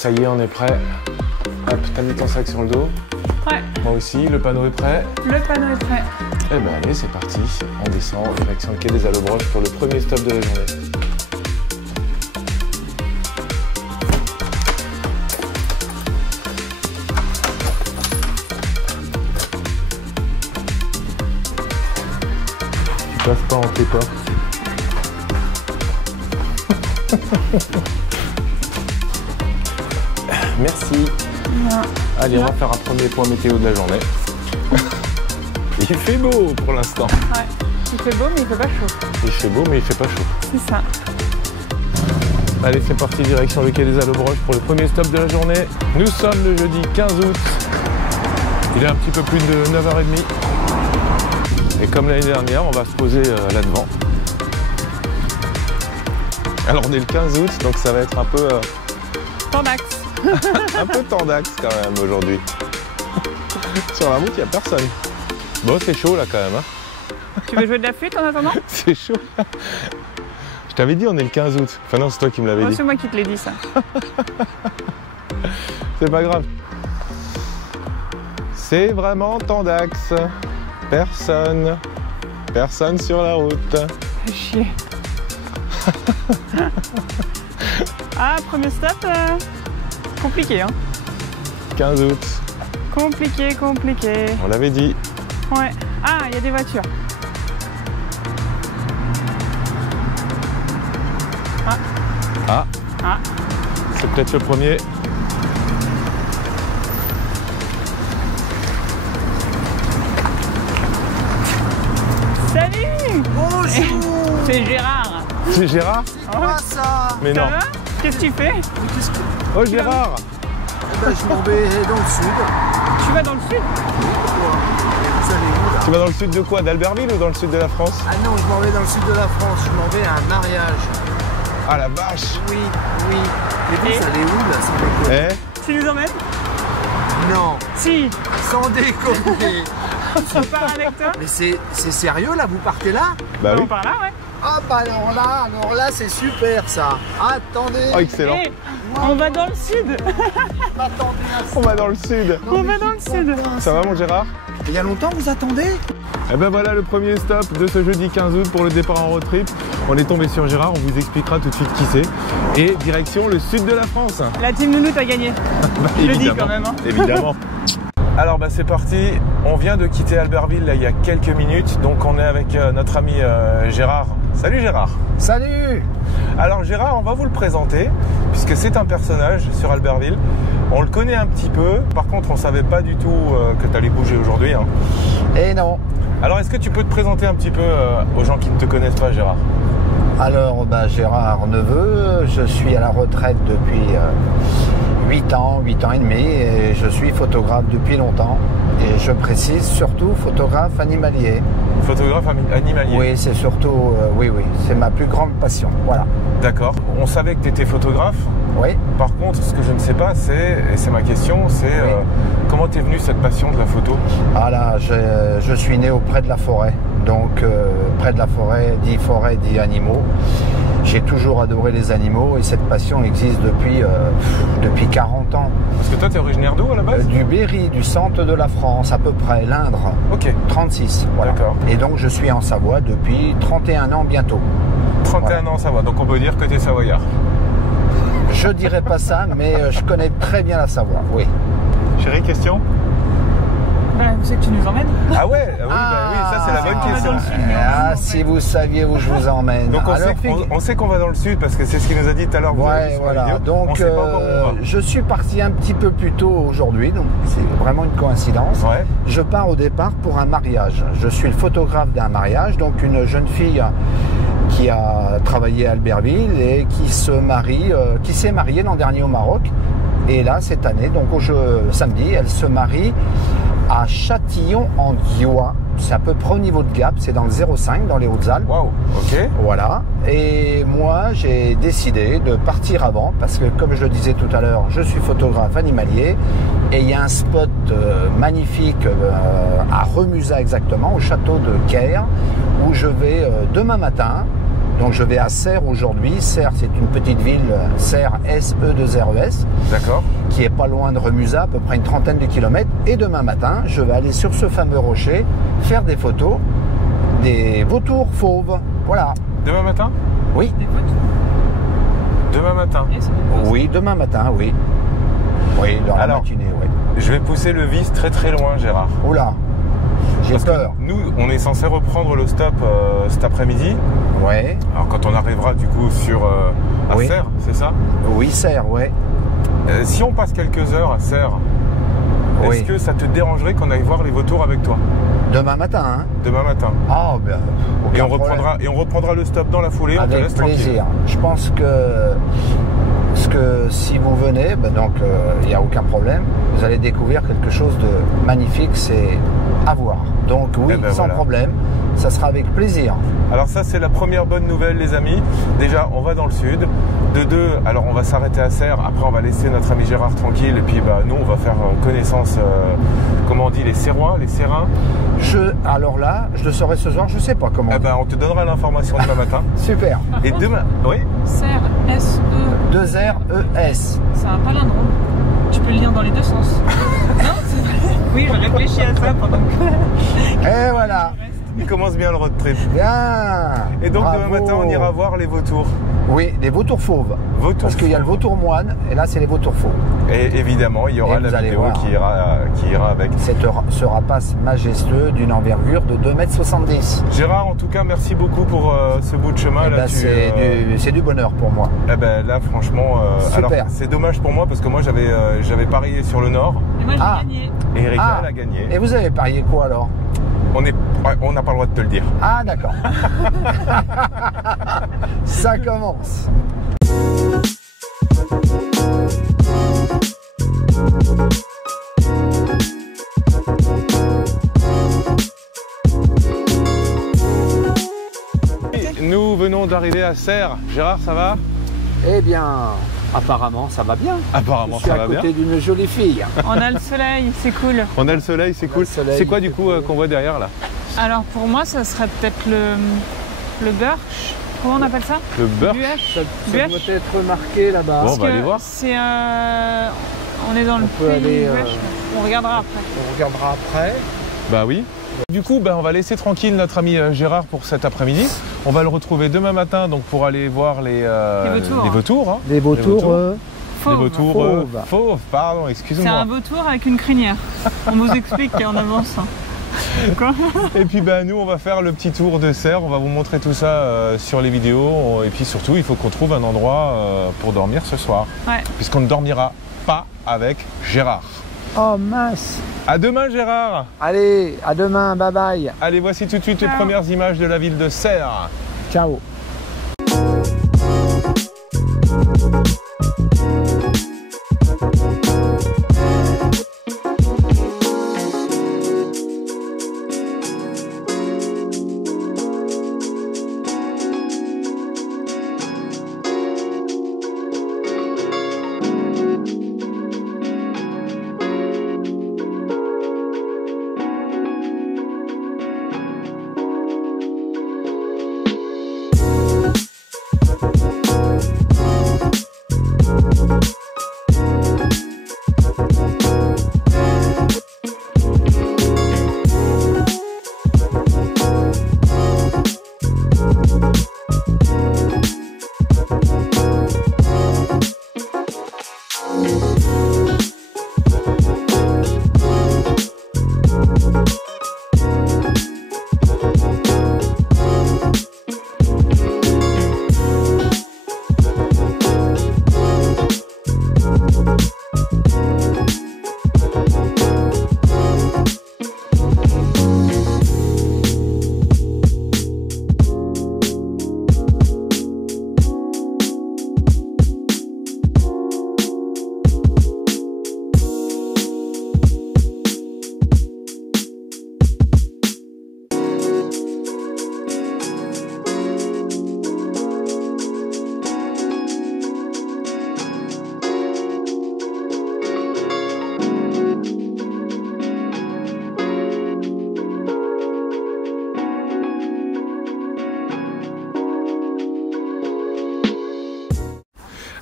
Ça y est, on est prêt. Hop, t'as mis ton sac sur le dos. Ouais. Moi aussi, le panneau est prêt. Le panneau est prêt. Eh ben allez, c'est parti. On descend direction le quai des Allobroges pour le premier stop de la journée. Tu passes pas, on sait pas. Merci. Non. Allez, on va faire un premier point météo de la journée. Il fait beau pour l'instant. Ouais. Il fait beau, mais il fait pas chaud. Il fait beau, mais il fait pas chaud. C'est ça. Allez, c'est parti, direction le quai des Allobroges pour le premier stop de la journée. Nous sommes le jeudi 15 août. Il est un petit peu plus de 9h30. Et comme l'année dernière, on va se poser là-devant. Alors, on est le 15 août, donc ça va être un peu... Tendax. un peu tendax quand même aujourd'hui. Sur la route, il n'y a personne. Bon, c'est chaud là quand même. Hein. Tu veux jouer de la flûte en attendant? C'est chaud. Je t'avais dit, on est le 15 août. Enfin non, c'est toi qui me l'avais dit. C'est moi qui te l'ai dit ça. C'est pas grave. C'est vraiment tendax. Personne. Personne sur la route. Fais chier. Ah, premier stop, compliqué, hein. 15 août. Compliqué, compliqué. On l'avait dit. Ouais. Ah, il y a des voitures. Ah. Ah. Ah. C'est peut-être le premier. Salut. Bonjour. C'est Gérard. C'est Gérard? C'est quoi ça? Mais Ça non. va? Qu'est-ce que tu fais? Mais qu'est-ce que... Oh Gérard! Eh ben, je m'en vais dans le sud. Tu vas dans le sud? Quoi? Vous allez où là? Tu vas dans le sud de quoi? D'Albertville ou dans le sud de la France? Ah non, je m'en vais dans le sud de la France. Je m'en vais à un mariage. Ah la vache! Oui, oui. Et vous, Et vous allez où là, sans déconner? Eh? Tu nous emmènes? Non, Si. sans déconner. On part avec toi? Mais c'est sérieux là? Vous partez là? Bah oui. On part là, ouais. Ah bah alors là c'est super ça. Attendez. Oh excellent. Et on va dans le sud. Attendez un On va dans le sud. On va dans le sud. Ça va mon Gérard? Il y a longtemps vous attendez? Et ben voilà le premier stop de ce jeudi 15 août pour le départ en road trip. On est tombé sur Gérard, on vous expliquera tout de suite qui c'est. Et direction le sud de la France. La team Nounou a gagné. Bah, Je le dis évidemment, quand même. Hein. Évidemment. Alors bah c'est parti, on vient de quitter Albertville là, il y a quelques minutes, donc on est avec notre ami Gérard. Salut Gérard. Salut. Alors Gérard, on va vous le présenter, puisque c'est un personnage sur Albertville. On le connaît un petit peu, par contre on savait pas du tout que tu allais bouger aujourd'hui. Hein. Et non. Alors est-ce que tu peux te présenter un petit peu aux gens qui ne te connaissent pas Gérard? Alors, Gérard Neveu, je suis à la retraite depuis 8 ans et demi et je suis photographe depuis longtemps. Et je précise surtout photographe animalier. Photographe animalier. Oui, c'est surtout, oui, c'est ma plus grande passion, voilà. D'accord. On savait que tu étais photographe. Oui. Par contre, ce que je ne sais pas, et c'est ma question, c'est comment t'es venue cette passion de la photo? Ah là, je suis né auprès de la forêt. Donc, près de la forêt, dit animaux. J'ai toujours adoré les animaux et cette passion existe depuis 40 ans. Parce que toi, tu es originaire d'où à la base? Du Berry, du centre de la France, à peu près, l'Indre. Ok. 36, voilà. D'accord. Et donc, je suis en Savoie depuis 31 ans bientôt. 31 ans, ça va. Donc on peut dire que tu es savoyard. Je dirais pas ça, mais je connais très bien la Savoie, oui. Chérie, question? Bah, vous savez que tu nous emmènes? Ah ouais, oui, ça c'est la bonne on va question. dans le sud, mais on Si vous saviez où je vous emmène. Donc Alors, on sait qu'on va dans le sud parce que c'est ce qu'il nous a dit tout à l'heure. Ouais, voilà. Donc, sait pas encore où on va. je suis parti un petit peu plus tôt aujourd'hui, donc c'est vraiment une coïncidence. Ouais. Je pars au départ pour un mariage. Je suis le photographe d'un mariage, donc une jeune fille qui a travaillé à Albertville et qui s'est mariée l'an dernier au Maroc. Et là, cette année, donc samedi, elle se marie à Châtillon-en-Diois. C'est à peu près au niveau de Gap, c'est dans le 05, dans les Hautes-Alpes. Waouh, ok. Voilà. Et moi, j'ai décidé de partir avant parce que, comme je le disais tout à l'heure, je suis photographe animalier et il y a un spot magnifique à Remusat exactement, au château de Caire, où je vais demain matin. Donc je vais à Serres aujourd'hui. Serres, c'est une petite ville, Serres, S-E-2-R-E-S, D'accord. qui est pas loin de Remusa, à peu près une trentaine de kilomètres. Et demain matin, je vais aller sur ce fameux rocher, faire des photos des vautours fauves. Voilà. Demain matin? Oui, Des photos. Demain matin. Et ça me passe. oui, demain matin, oui. Oui, dans la Alors. matinée, oui. Je vais pousser le vis très très loin, Gérard. Oula, j'ai Parce peur. que nous, on est censé reprendre le stop cet après-midi. Ouais, Alors quand on arrivera du coup sur à Oui. Serres, c'est ça? oui, Serres, ouais. Si on passe quelques heures à Serres, Oui. est-ce que ça te dérangerait qu'on aille voir les vautours avec toi Demain matin, hein. demain matin? Ah, ben, Et aucun on problème. reprendra le stop dans la foulée, on te Avec laisse tranquille. plaisir. Je pense que si vous venez, ben donc il n'y a aucun problème. Vous allez découvrir quelque chose de magnifique, c'est à voir. Donc oui, Eh ben sans voilà. problème, ça sera avec plaisir. Alors ça c'est la première bonne nouvelle les amis. Déjà on va dans le sud. De deux, alors on va s'arrêter à Serres, après on va laisser notre ami Gérard tranquille et puis bah, nous on va faire connaissance, comment on dit, les Serrois, les Serrins. Alors là, je le saurai ce soir, je sais pas comment. Eh ben, on te donnera l'information demain matin. Super. Et demain, oui, Serre, S-E. 2-R-E-S. C'est un palindrome. Tu peux le lire dans les deux sens. Non, c'est vrai. Oui, je réfléchis à ça pendant que. Et voilà. il commence bien le road trip. Bien. Et donc Bravo. demain matin on ira voir les vautours. Oui, les vautours fauves. Vautours Parce qu'il y a le fauves. vautour moine, et là c'est les vautours fauves. Et évidemment il y aura Et vous la allez vidéo voir. qui ira avec. Ce rapace majestueux d'une envergure de 2,70 m. Gérard, en tout cas, merci beaucoup pour ce bout de chemin. Eh Là, ben, c'est du bonheur pour moi. Eh ben, là, franchement, Super. alors c'est dommage pour moi parce que moi j'avais parié sur le Nord Et moi, j'ai Ah. gagné. et Erika Ah. elle a gagné. Et vous avez parié quoi alors? On n'a pas le droit de te le dire. Ah d'accord. Ça commence. Nous venons d'arriver à Serres. Gérard, ça va? Eh bien, apparemment ça va bien. Apparemment, Je suis ça à va bien. côté d'une jolie fille. On a le soleil, c'est cool. On a le soleil, c'est cool. le soleil, C'est quoi du c'est coup cool. qu'on voit derrière là? Alors pour moi, ça serait peut-être le birch. Comment on appelle ça? Le beurre. Buèche. Ça Buèche. doit être marqué là-bas. Bon, on va aller voir. C'est on est dans le peut pays aller, Buèche. On regardera après. On regardera après. Bah oui. Du coup, on va laisser tranquille notre ami Gérard pour cet après-midi. On va le retrouver demain matin donc pour aller voir les vautours. les vautours. Hein. Les vautours. vautours. Les Fauve. vautours Fauves. fauves, pardon, C'est excusez-moi. un vautour avec une crinière. On nous explique en avance. Quoi? Et puis nous on va faire le petit tour de Serres, on va vous montrer tout ça sur les vidéos et puis surtout il faut qu'on trouve un endroit pour dormir ce soir. Ouais. Puisqu'on ne dormira pas avec Gérard. Oh mince. À demain Gérard. Allez, à demain, bye bye. Allez, voici tout de suite les Ciao. premières images de la ville de Serres. Ciao.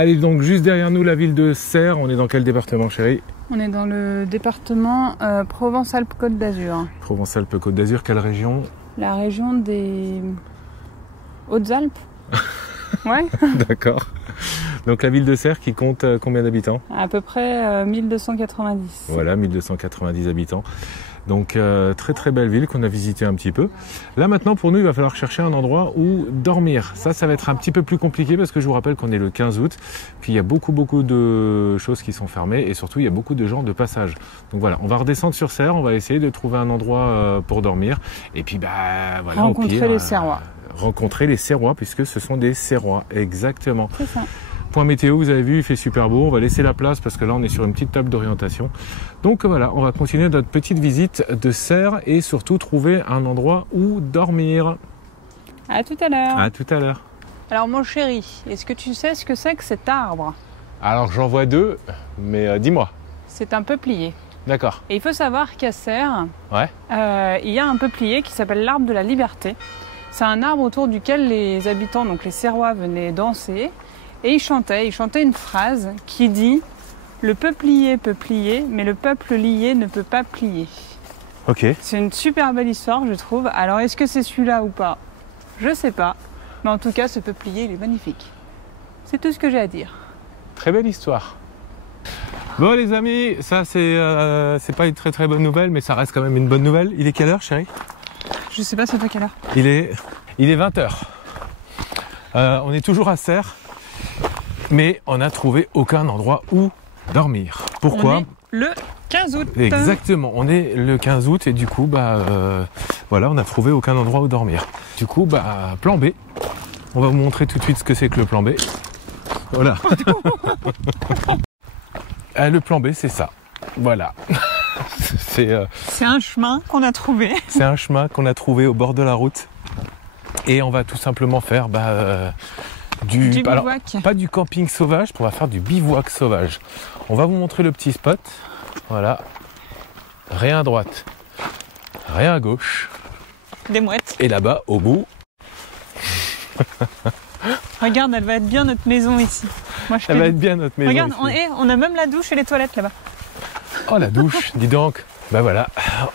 Allez, donc juste derrière nous la ville de Serres. On est dans quel département, chérie? On est dans le département Provence-Alpes-Côte d'Azur. Provence-Alpes-Côte d'Azur, quelle région? La région des Hautes-Alpes. Ouais. D'accord. Donc la ville de Serres qui compte combien d'habitants? À peu près 1290. Voilà, 1290 habitants. Donc très très belle ville qu'on a visité un petit peu. Là maintenant pour nous il va falloir chercher un endroit où dormir. Ça va être un petit peu plus compliqué parce que je vous rappelle qu'on est le 15 août. Puis il y a beaucoup de choses qui sont fermées et surtout il y a beaucoup de gens de passage. Donc voilà, on va redescendre sur Serres, on va essayer de trouver un endroit pour dormir. Et puis bah voilà, rencontrer au pire, les Serrois. Rencontrer les Serrois puisque ce sont des Serrois, exactement. C'est ça. Point météo, vous avez vu, il fait super beau. On va laisser la place parce que là, on est sur une petite table d'orientation. Donc voilà, on va continuer notre petite visite de Serres et surtout trouver un endroit où dormir. À tout à l'heure. À tout à l'heure. Alors mon chéri, est-ce que tu sais ce que c'est que cet arbre? Alors j'en vois deux, mais dis-moi. C'est un peuplier. D'accord. Et il faut savoir qu'à Serres, Ouais. il y a un peuplier qui s'appelle l'arbre de la liberté. C'est un arbre autour duquel les habitants, donc les Serrois, venaient danser. Et il chantait une phrase qui dit « Le peuplier peut plier, mais le peuple lié ne peut pas plier ». Ok. C'est une super belle histoire, je trouve. Alors, est-ce que c'est celui-là ou pas? Je sais pas. Mais en tout cas, ce peuplier, il est magnifique. C'est tout ce que j'ai à dire. Très belle histoire. Bon les amis, ça c'est pas une très très bonne nouvelle, mais ça reste quand même une bonne nouvelle. Il est quelle heure, chérie? Je sais pas, c'est pas quelle heure. Il est 20h. On est toujours à Serres. Mais on n'a trouvé aucun endroit où dormir. Pourquoi? On est le 15 août. Exactement, on est le 15 août et du coup, voilà, on n'a trouvé aucun endroit où dormir. Du coup, plan B. On va vous montrer tout de suite ce que c'est que le plan B. Voilà. Le plan B, c'est ça. Voilà. C'est un chemin qu'on a trouvé. C'est un chemin qu'on a trouvé au bord de la route. Et on va tout simplement faire... du bivouac. Alors, pas du camping sauvage, on va faire du bivouac sauvage. On va vous montrer le petit spot. Voilà. Rien à droite, rien à gauche. Des mouettes. Et là-bas, au bout... Regarde, elle va être bien notre maison ici. Moi, elle va être bien notre maison. Regarde, ici. On a même la douche et les toilettes là-bas. Oh la douche, dis donc. Voilà,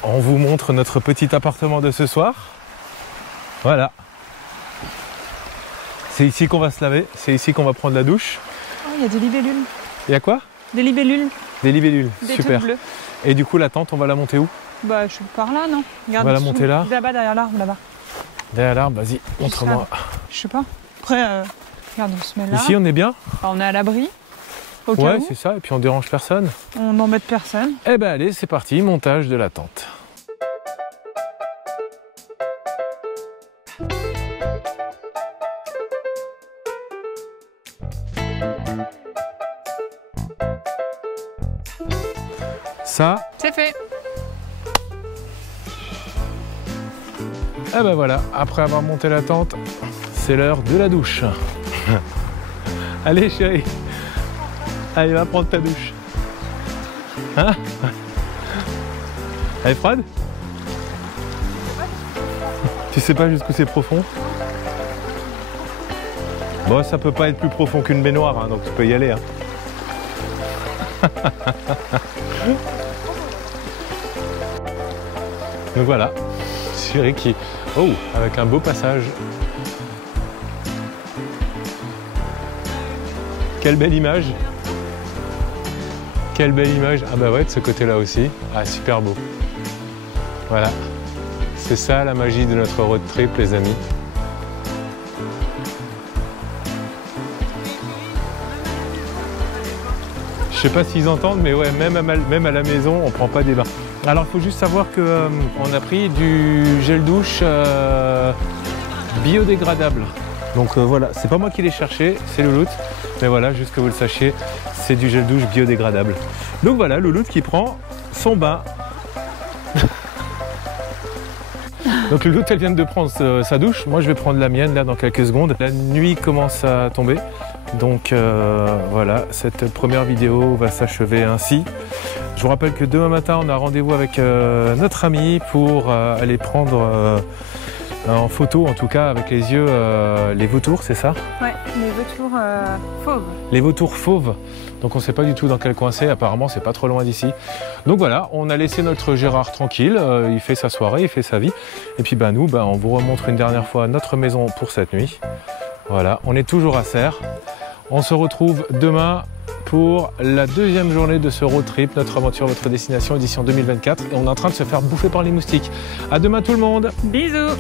on vous montre notre petit appartement de ce soir. Voilà. C'est ici qu'on va se laver, c'est ici qu'on va prendre la douche. Oh, il y a des libellules. Il y a quoi? Des libellules. Des libellules, des super. Bleues. Et du coup, la tente, on va la monter où? Je suis par là, non? Regarde, on va la monter là? Là-bas, derrière l'arbre, là-bas. Derrière l'arbre, vas-y, montre-moi. Je sais pas. Après, regarde, on se met là. Ici, on est bien? On est à l'abri. Ouais, c'est ça, et puis on dérange personne. On n'embête personne. Eh ben allez, c'est parti, montage de la tente. Ça, c'est fait. Eh ben voilà, après avoir monté la tente, c'est l'heure de la douche. Allez chérie, allez va prendre ta douche. Hein? Elle est froide? Tu sais pas jusqu'où c'est profond? Bon, ça peut pas être plus profond qu'une baignoire, hein, donc tu peux y aller. Hein. Donc voilà, chérie qui... Oh, avec un beau passage. Quelle belle image. Quelle belle image. Ah bah ouais, de ce côté-là aussi. Ah, super beau. Voilà. C'est ça la magie de notre road trip, les amis. Je sais pas s'ils entendent, mais ouais, même à la maison, on prend pas des bains. Alors, il faut juste savoir qu'on a pris du gel douche biodégradable. Donc voilà, c'est pas moi qui l'ai cherché, c'est Louloute. Mais voilà, juste que vous le sachiez, c'est du gel douche biodégradable. Donc voilà, Louloute qui prend son bain. Donc Louloute, elle vient de prendre sa douche. Moi, je vais prendre la mienne là dans quelques secondes. La nuit commence à tomber. Donc voilà, cette première vidéo va s'achever ainsi. Je vous rappelle que demain matin, on a rendez-vous avec notre ami pour aller prendre en photo en tout cas avec les yeux, les vautours, c'est ça? Ouais, les vautours fauves. Les vautours fauves. Donc on ne sait pas du tout dans quel coin c'est, apparemment c'est pas trop loin d'ici. Donc voilà, on a laissé notre Gérard tranquille, il fait sa soirée, il fait sa vie. Et puis nous, on vous remontre une dernière fois notre maison pour cette nuit. Voilà, on est toujours à Serres. On se retrouve demain pour la deuxième journée de ce road trip, notre aventure, votre destination, édition 2024. Et on est en train de se faire bouffer par les moustiques. À demain tout le monde. Bisous.